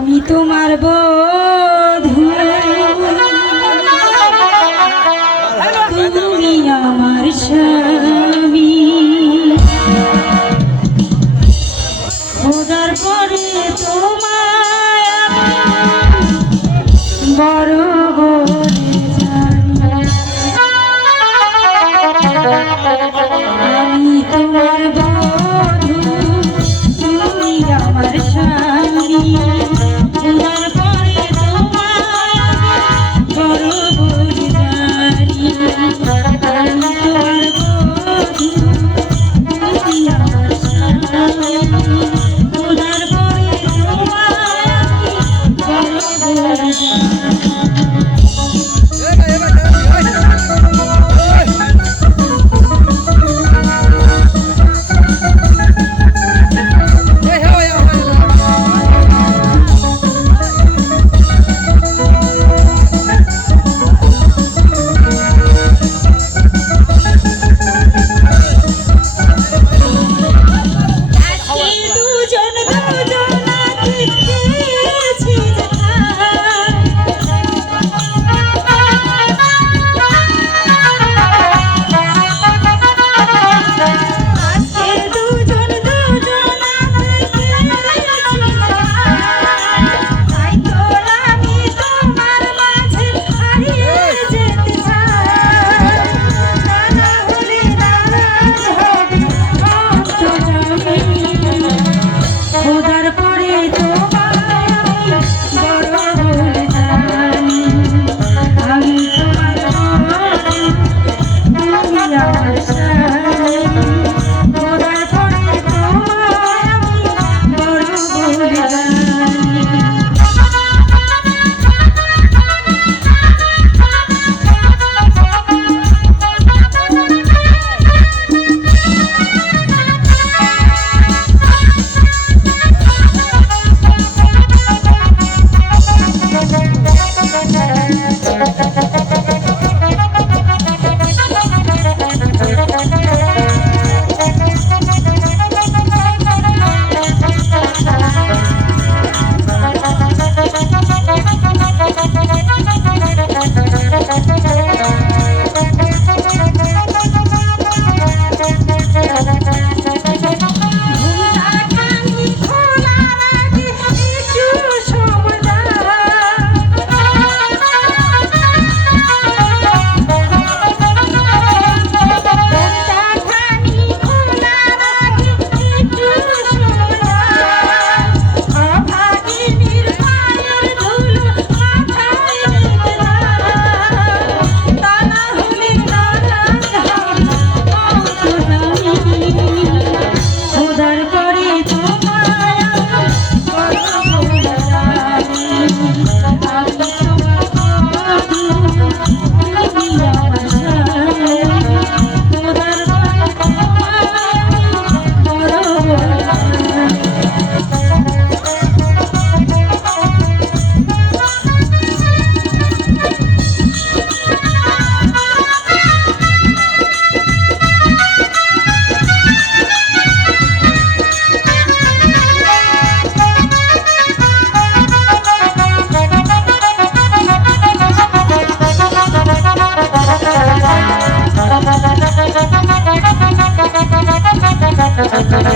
আমি তোমার বধূ। তুমি আমার স্বামী Thank you.